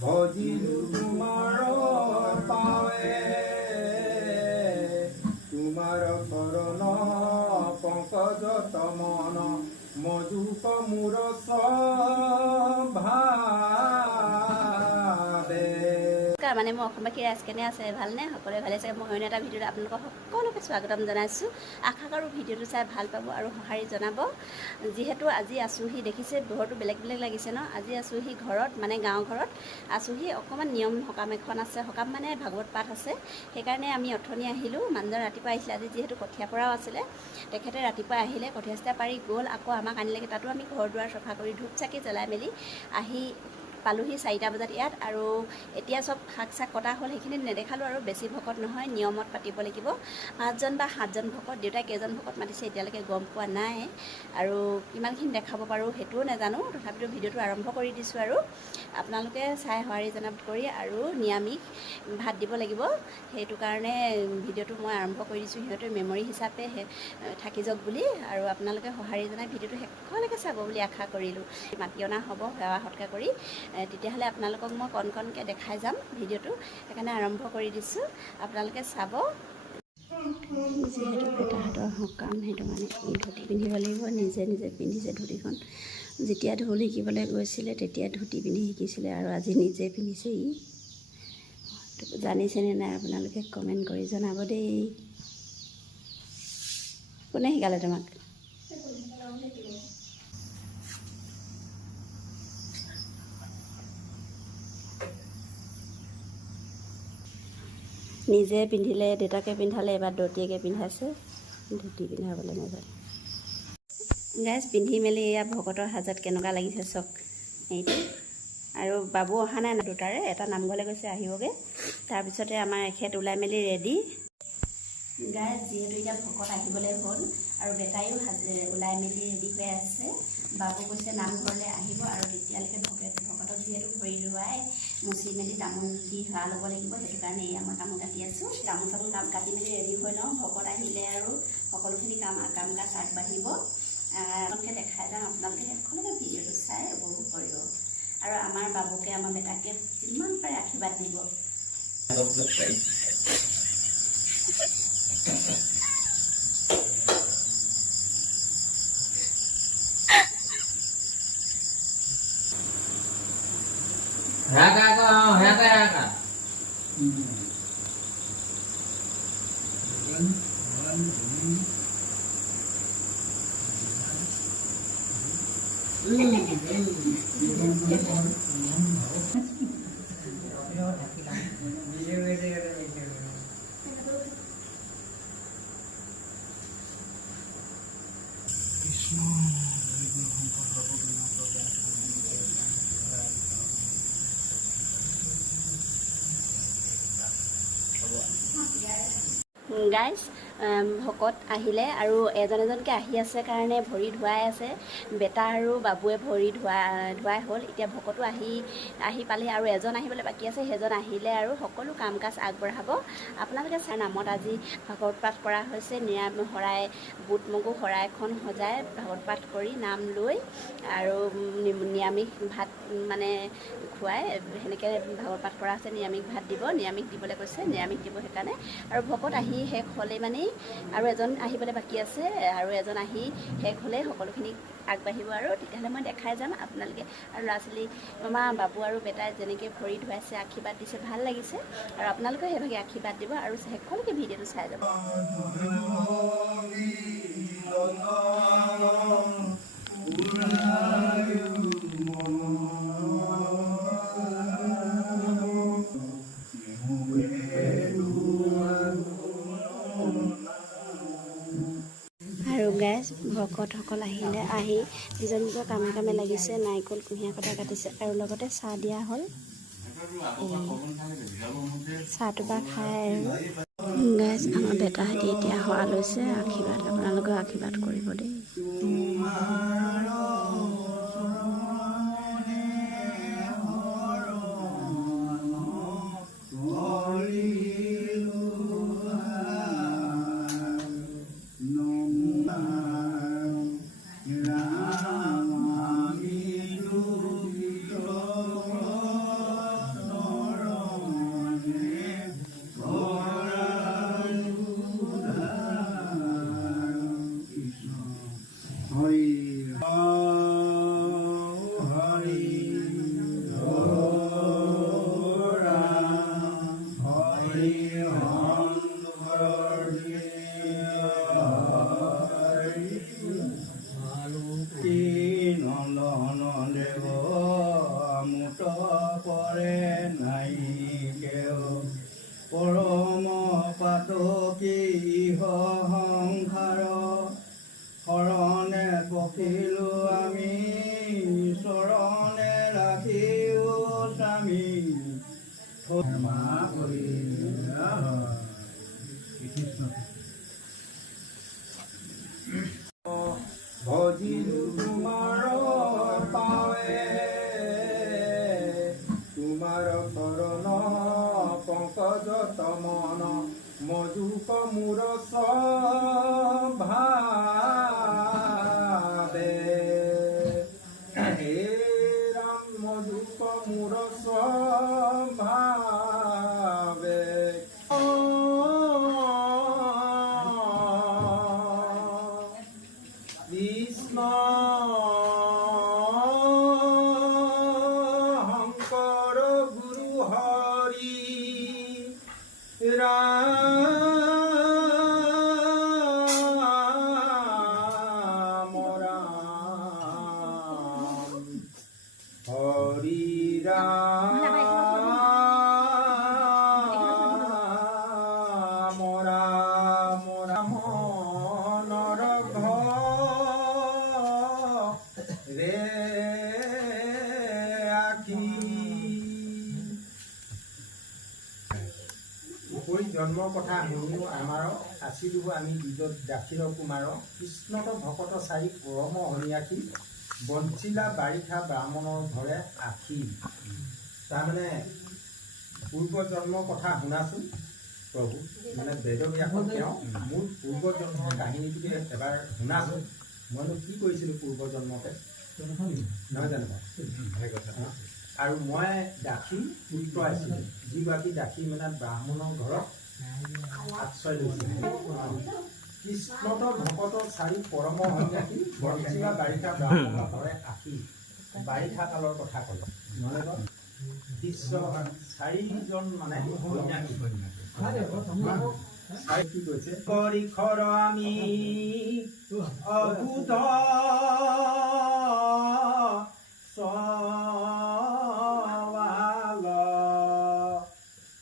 ভজিলু তোমাৰ পাৱে তোমাৰ চৰণ পংকজ তমন মধুক মূৰ ভাৱে। মানে মই অসমবাসী ৰাইজ কেনে আছে ভালনে? সকলোৱে ভালে চাগে। মই অন্য এটা ভিডিঅ'ত আপোনালোকক সকলোকে স্বাগতম জনাইছোঁ। আশা কৰোঁ ভিডিঅ'টো চাই ভাল পাব আৰু সঁহাৰি জনাব। যিহেতু আজি আছোহি, দেখিছে ঘৰটো বেলেগ বেলেগ লাগিছে ন? আজি আছোহি ঘৰত, মানে গাঁও ঘৰত আছোহি। অকণমান নিয়ম সকাম এখন আছে, সকাম মানে ভাগৱত পাঠ আছে। সেইকাৰণে আমি অথনি আহিলোঁ, মানুহজন ৰাতিপুৱা আহিছিলে। আজি যিহেতু কঠীয়া পৰাও আছিলে, তেখেতে ৰাতিপুৱা আহিলে, কঠীয়া চঠীয়া পাৰি গ'ল, আকৌ আমাক আনিলেগৈ। তাতো আমি ঘৰ দুৱাৰ চফা কৰি ধূপ চাকি জ্বলাই মেলি আহি পালোহি 4টা বজাত ইয়াত। আৰু এতিয়া চব শাক চাক কটা হ'ল, সেইখিনি নেদেখালোঁ আৰু। বেছি ভকত নহয়, নিয়মত পাতিব লাগিব। 5জন বা 7জন ভকত। দেউতাই কেইজন ভকত মাতিছে এতিয়ালৈকে গম পোৱা নাই, আৰু কিমানখিনি দেখাব পাৰোঁ সেইটোও নাজানো। তথাপিতো ভিডিঅ'টো আৰম্ভ কৰি দিছোঁ আৰু আপোনালোকে চাই সঁহাৰি জনাব কৰি। আৰু নিৰামিষ ভাত দিব লাগিব, সেইটো কাৰণে ভিডিঅ'টো মই আৰম্ভ কৰি দিছোঁ। সিহঁতে মেমৰি হিচাপে থাকি যাওক বুলি, আৰু আপোনালোকে সঁহাৰি জনাই ভিডিঅ'টো শেষলৈকে চাব বুলি আশা কৰিলোঁ। মাতি অনা হ'ব সেৱা সৎকাৰ কৰি, তেতিয়াহ'লে আপোনালোকক মই কণ কণকৈ দেখাই যাম ভিডিঅ'টো। সেইকাৰণে আৰম্ভ কৰি দিছোঁ, আপোনালোকে চাব। যিহেতু বেটাহঁতৰ সকাম, সেইটো মানে ধুতি পিন্ধিব লাগিব। নিজে নিজে পিন্ধিছে ধুতিখন। যেতিয়া ঢোল শিকিবলৈ গৈছিলে তেতিয়া ধুতি পিন্ধি শিকিছিলে, আৰু আজি নিজে পিন্ধিছে। ই জানিছেনে নাই আপোনালোকে কমেণ্ট কৰি জনাব দেই। কোনে শিকালে তোমাক? নিজে পিন্ধিলে, দেউতাকে পিন্ধালে, এবাৰ দতিয়েকে পিন্ধাইছে। ধুতি পিন্ধাবলৈ নাজানে। গাইজ পিন্ধি মেলি এয়া ভকতৰ সাজত কেনেকুৱা লাগিছে চক এইটো। আৰু বাবু অহা নাই ন, দুটাৰে। এটা নামঘৰলৈ গৈছে, আহিবগৈ। তাৰপিছতে আমাৰ এখেত ওলাই মেলি ৰেডি। গাইজ যিহেতু এতিয়া ভকত আহিবলৈ হ'ল, আৰু বেটাইও ওলাই মেলি ৰেডি হৈ আছে। বাবু কৈছে নামঘৰলৈ আহিব, আৰু তেতিয়ালৈকে ভকতক যিহেতু ভৰি ধুৱাই মুচি মেলি তামোল দি সেৱা ল'ব লাগিব। সেইটো কাৰণে এয়া মই তামোল কাটি আছোঁ। তামোল চামোল কাটি মেলি ৰেডি হৈ লওঁ। ভকত আহিলে আৰু সকলোখিনি কাম কাজ আগবাঢ়িব। আপোনালোকে দেখাই যাম, আপোনালোকে শেষলৈকে ভিডিঅ'টো চাই উপভোগ কৰিব। আৰু আমাৰ বাবুকে, আমাৰ বেটাকে যিমান পাৰে আশীৰ্বাদ দিব। গাইজ ভকত আহিলে, আৰু এজন এজনকৈ আহি আছে কাৰণে ভৰি ধুৱাই আছে। বেটা আৰু বাবুৱে ভৰি ধুৱাই হ'ল। এতিয়া ভকতো আহি পালে, আৰু এজন আহিবলৈ বাকী আছে। সেইজন আহিলে আৰু সকলো কাম কাজ আগবঢ়াব। আপোনালোকে চাই, নামত আজি ভাগৱত পাঠ কৰা হৈছে। নিৰামিষ শৰাই, বুট মগু শৰাই এখন সজাই ভাগৱত পাঠ কৰি নাম লৈ, আৰু নিৰামিষ ভাত মানে খুৱাই সেনেকৈ ভাগৱত পাঠ কৰা হৈছে। নিৰামিষ ভাত দিব, নিৰামিষ দিবলৈ কৈছে, নিৰামিষ দিব সেইকাৰণে। আৰু ভকত আহি শেষ হ'লেই মানে, আৰু এজন আহিবলৈ বাকী আছে, আৰু এজন আহি শেষ হ'লেই সকলোখিনি আগবাঢ়িব। আৰু তেতিয়াহ'লে মই দেখাই যাম আপোনালোকে। আৰু ল'ৰা ছোৱালী, আমাৰ বাবু আৰু বেটাই যেনেকৈ ভৰি ধুৱাইছে, আশীৰ্বাদ দিছে, ভাল লাগিছে। আৰু আপোনালোকেও সেইভাগে আশীৰ্বাদ দিব, আৰু শেষলৈকে ভিডিঅ'টো চাই যাব। গাইজ ভকতসকল আহিলে, আহি নিজৰ নিজৰ কামে কামে লাগিছে। নাৰিকল কুঁহিয়াৰ কটা কাটিছে, আৰু লগতে চাহ দিয়া হ'ল। চাহটো বা খাই। আৰু গাইজ আমাৰ বেটাহঁতি এতিয়া সেৱা লৈছে। আশীৰ্বাদ, আপোনালোকেও আশীৰ্বাদ কৰিব দেই। পখিলো আমি চৰণে ৰাখিও স্বামী ভজিলো তোমাৰ পাৱে তোমাৰ চৰণ পংকজ তমন মধুক মূৰ স্বভাৱে হে ৰাম মধুক মূৰ স্বভাৱে কৃষ্ণ শংকৰ গুৰু হৰি ৰাম ৰাম হৰি ৰাম ৰাম ৰাম নৰঘ ৰে আখি উপৰি জন্মৰ কথা শুনিও আমাৰ আছিলো আমি বিজত দাসীৰ কুমাৰ কৃষ্ণত ভকত চাৰি পৰম হৰিয়াখি বঞ্চিলা বাৰিষা ব্ৰাহ্মণৰ ঘৰে আখি। তাৰমানে পূৰ্বজন্মৰ কথা শুনাচোন প্ৰভু, মানে বেদব্যাসক তেওঁ মোৰ পূৰ্বজন্মৰ কাহিনীটোকে এবাৰ শুনাচোন। মইনো কি কৰিছিলোঁ পূৰ্বজন্মতে নহয় জানো? আৰু মই দাসী পুত্ৰ আছিলোঁ, যিগৰাকী দাসী মানে ব্ৰাহ্মণৰ ঘৰত আশ্ৰয় লৈছিলোঁ। কৃষ্ণত ভকত চাৰি পৰম সন্যাসী বঞ্চিলা বাৰিষা ব্ৰাহ্মণৰ ঘৰে আখি। বাৰিষা কালৰ কথা ক'লে নহ'লে বাৰু কৃষ্ণ চাৰিজন মানে সন্যাসী কি কৈছে? পৰিখৰ আমি অবুধ সৱাল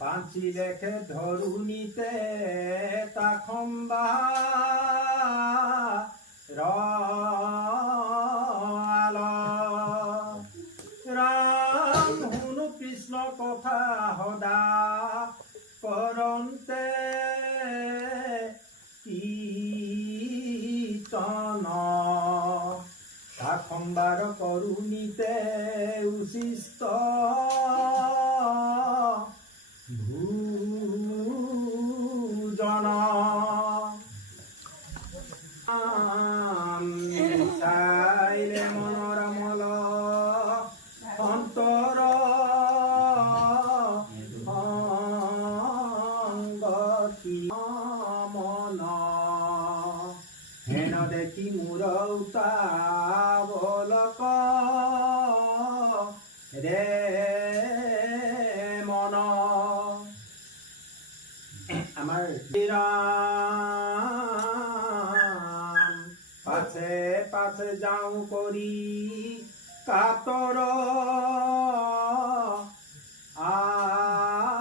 পাঞ্চি লেখে ধৰুণীতে তাখম্বা ৰাল ৰাম শুনো কৃষ্ণ কথা সদা কৰন্তে কীৰ্তন তাখম্বাৰ কৰুণীতে উচিষ্ট ভূজন চাইলে মনৰ মল অন্তৰ সংগতি মন হেন দেখি মোৰ উতাবলক ৰে মন আমাৰ ৰাম পাছে পাছে যাওঁ কৰি কাতৰ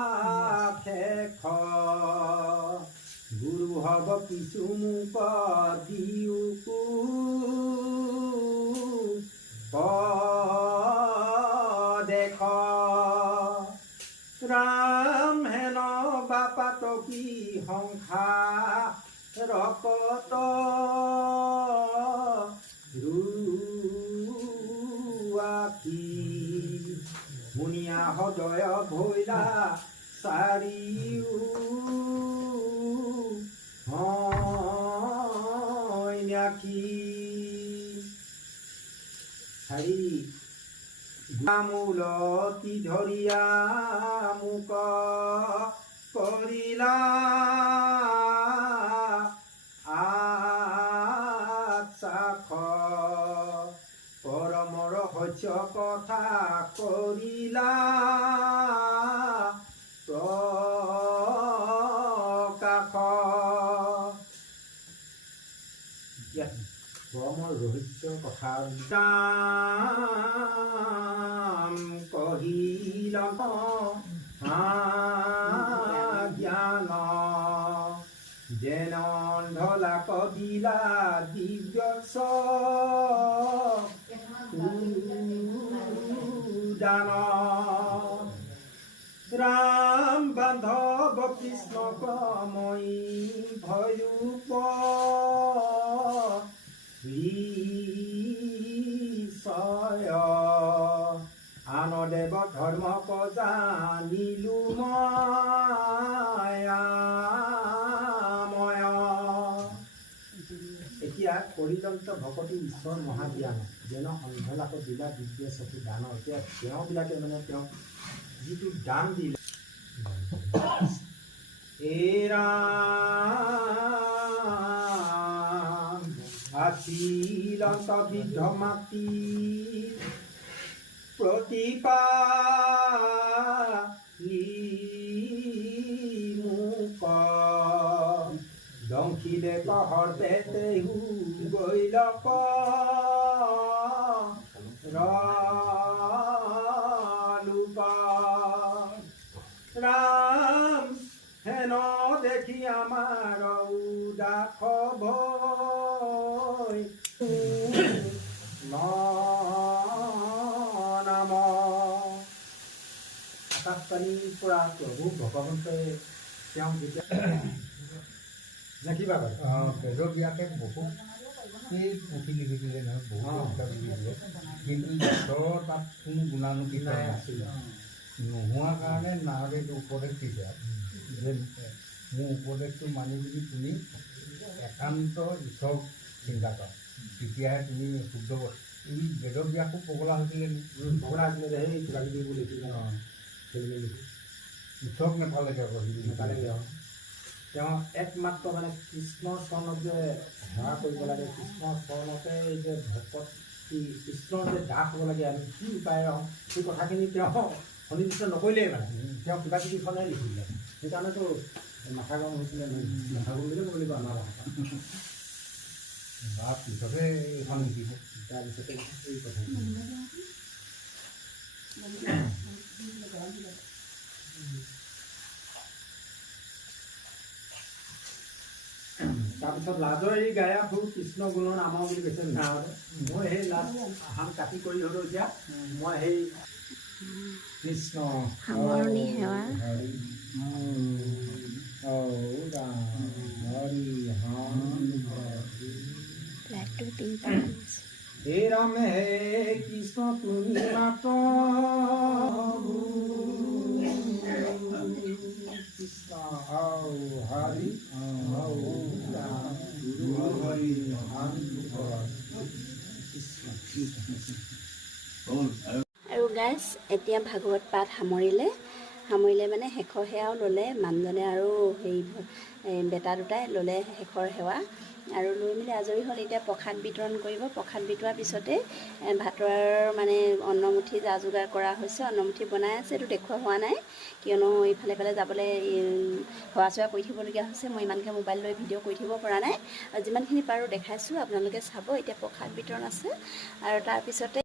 আশেষ গুৰু হব কিছু মোক দিওকো দেখ ৰাম হেন বাপাত কি সংসাৰ ৰকত ৰুৱাখি শুনিয়া হৃদয় ভৈলা চাৰিও হইনাখি চাৰি মূলতি ধৰিয়া মোক কৰিলা আচাখ পৰম ৰহস্য কথা কৰিলা প্ৰকাশ পৰমৰ ৰহস্যৰ কথা কহিল জ্ঞান যেন ঢলা কদিলা দিব্য দান ৰাম বান্ধৱ কৃষ্ণ কময়ী ভয়ূপ বিষয় আন দেৱ ধৰ্মক জানিলো ময়। এতিয়া কৰিতন্ত ভকতি ঈশ্বৰ মহাজ্ঞান যেন অন্ধলাক দিলা দিব্য চকু দান। এতিয়া তেওঁবিলাকে মানে তেওঁক যিটো দান দিলে এই ৰাম আছিলন্ত বৃদ্ধ মাতৃ প্ৰতিপালি মোক দংখিলে কহৰ পেটেহু গৈলক ৰূপ ৰাম হেন দেখি আমাৰ উদাস ভয় নাম আকাশবাণীৰ পৰা প্ৰভু ভগৱন্তই তেওঁক যেতিয়া কিবা বেদবিয়াকে বহুত পুথি লিখিছিলে নহয়, বহুত কিতাপ লিখিছিলে, কিন্তু ঈশ্বৰৰ তাত কোনো গুণানুকীত নাছিলে। নোহোৱাৰ কাৰণে নাৰদে এইটো উপদেশ দিছে যে মোৰ উপদেশটো মানি যদি তুমি একান্ত ঈশ্বৰক চিন্তা কৰা, তেতিয়াহে তুমি শুদ্ধ। এই বেদবিয়াকো পগলা হৈছিলে পগলা হৈছিলে যে সেই কিবা কিবি লিখিলে ঈশ্বৰক নেপালে নেপালেগৈ আৰু তেওঁ একমাত্ৰ মানে কৃষ্ণৰ চৰণত যে সেৱা কৰিব লাগে, কৃষ্ণৰ চৰণতে এই যে ভকতি কৃষ্ণৰ যে দাস হ'ব লাগে, আমি কি উপায় হওঁ সেই কথাখিনি তেওঁ সন্নিৱিষ্ট নকৰিলেই মানে তেওঁ কিবা কিবিখনে লিখিলে। সেইকাৰণেতো মাথা গৰম হৈছিলে, মাথা গৰম বুলিয়ে ক'ব লাগিব আমাৰ ভাষা। তাৰপিছতে এইখন লিখিছে, তাৰপিছতে এই কথাখিনি তাৰপিছত লাজৰ এই গায়া ফুল কৃষ্ণ গুণৰ নাম বুলি কৈছে নাৱতে। মই সেই লাজ হাম কাটি কৰি হ'লেও এতিয়া মই সেই কৃষ্ণ সামৰণি সেৱা হৰি লাইটটো তিনিটা হে ৰাম হে কৃষ্ণ তুমি মাত্ৰ কৃষ্ণ হৰি আৰু গাইজ এতিয়া ভাগৱত পাঠ সামৰিলে মানে শেষৰ সেৱাও ল'লে মানুহজনে আৰু সেই বেটা দুটাই ল'লে শেষৰ সেৱা আৰু লৈ মেলি আজৰি হ'ল। এতিয়া প্ৰসাদ বিতৰণ কৰিব। প্ৰসাদ বিতৰাৰ পিছতে ভাতৰ মানে অন্নমুঠি যা যোগাৰ কৰা হৈছে, অন্নমুঠি বনাই আছে। এইটো দেখুওৱা হোৱা নাই কিয়নো ইফালে ইফালে যাবলৈ সেৱা চেৱা কৰি থাকিবলগীয়া হৈছে। মই ইমানকৈ মোবাইল লৈ ভিডিঅ' কৰি থাকিব পৰা নাই, আৰু যিমানখিনি পাৰোঁ দেখাইছোঁ, আপোনালোকে চাব। এতিয়া প্ৰসাদ বিতৰণ আছে আৰু তাৰপিছতে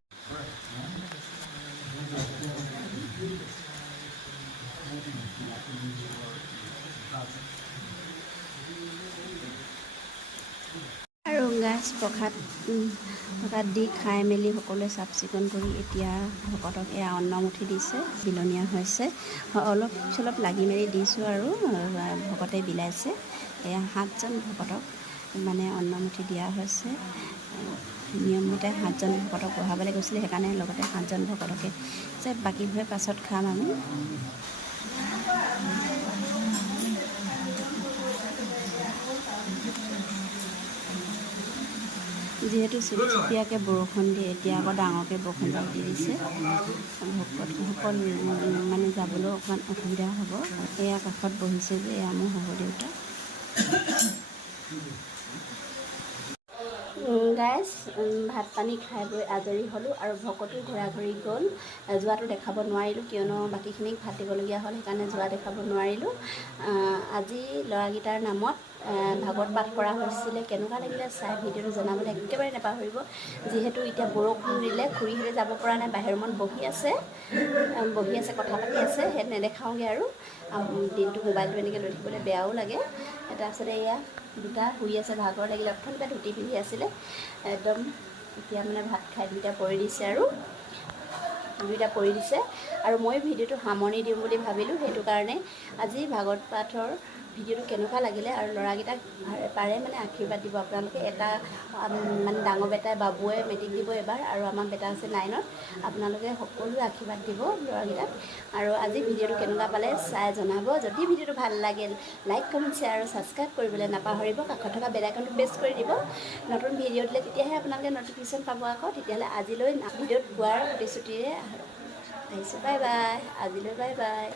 আৰু গাছ প্ৰসাদ দি খাই মেলি সকলোৱে চাফ চিকুণ কৰি এতিয়া ভকতক এয়া অন্নমুঠি দিছে, বিলনীয়া হৈছে। অলপ চলপ লাগি মেলি দিছোঁ আৰু ভকতে বিলাইছে। এয়া 7জন ভকতক মানে অন্নমুঠি দিয়া হৈছে। নিয়মমতে 7জন ভকতক বহাবলৈ গৈছিলে, সেইকাৰণে লগতে 7জন ভকতকে যে বাকীবোৰে পাছত খাম আমি। যিহেতু চিপচিপিয়াকৈ বৰষুণ দিয়ে, এতিয়া আকৌ ডাঙৰকৈ বৰষুণ দি দিছে, ভকতসকল মানে যাবলৈও অকণমান অসুবিধা হ'ব। এয়া কাষত বহিছে যে এয়া মোৰ শহুৰ দেউতা। গাইজ ভাত পানী খাই বৈ আজৰি হ'লোঁ আৰু ভকতো ঘূৰা ঘূৰি গ'ল। যোৱাটো দেখাব নোৱাৰিলোঁ কিয়নো বাকীখিনিক ভাত দিবলগীয়া হ'ল, সেইকাৰণে যোৱা দেখাব নোৱাৰিলোঁ। আজি ল'ৰাকেইটাৰ নামত ভাগৱত পাঠ কৰা হৈছিলে। কেনেকুৱা লাগিলে চাই ভিডিঅ'টো জনাবলৈ একেবাৰে নাপাহৰিব। যিহেতু এতিয়া বৰষুণ দিলে খুৰীহঁতে যাব পৰা নাই, বাহিৰৰ ৰুমত বহি আছে কথা পাতি আছে। সেই নেদেখাওঁগৈ আৰু দিনটো মোবাইলটো এনেকৈ লৈ থাকিবলৈ বেয়াও লাগে। তাৰপিছতে এয়া দুটা শুই আছে, ভাগৰ লাগিলে। অথনিতে ধুতি পিন্ধি আছিলে একদম। এতিয়া মানে ভাত খাই দুইটা পৰি দিছে আৰু দুইটা পৰি দিছে আৰু মই ভিডিঅ'টো সামৰণি দিওঁ বুলি ভাবিলোঁ। সেইটো কাৰণে আজি ভাগৱত পাঠৰ ভিডিঅ'টো কেনেকুৱা লাগিলে আৰু ল'ৰাকেইটাক পাৰে মানে আশীৰ্বাদ দিব আপোনালোকে। এটা মানে ডাঙৰ বেটাই বাবুৱে মেট্ৰিক দিব এবাৰ আৰু আমাৰ বেটা আছে 9ত। আপোনালোকে সকলোৱে আশীৰ্বাদ দিব ল'ৰাকেইটাক। আৰু আজি ভিডিঅ'টো কেনেকুৱা পালে চাই জনাব। যদি ভিডিঅ'টো ভাল লাগে লাইক কমেণ্ট শ্বেয়াৰ আৰু ছাবস্ক্ৰাইব কৰিবলৈ নাপাহৰিব। কাষত থকা বেল আইকনটো প্ৰেছ কৰি দিব। নতুন ভিডিঅ' দিলে তেতিয়াহে আপোনালোকে নটিফিকেশ্যন পাব আকৌ। তেতিয়াহ'লে আজিলৈ ভিডিঅ'ত পোৱাৰ প্ৰতিশ্ৰুতিৰে আহিছোঁ। Bye bye. আজিলৈ বাই বাই।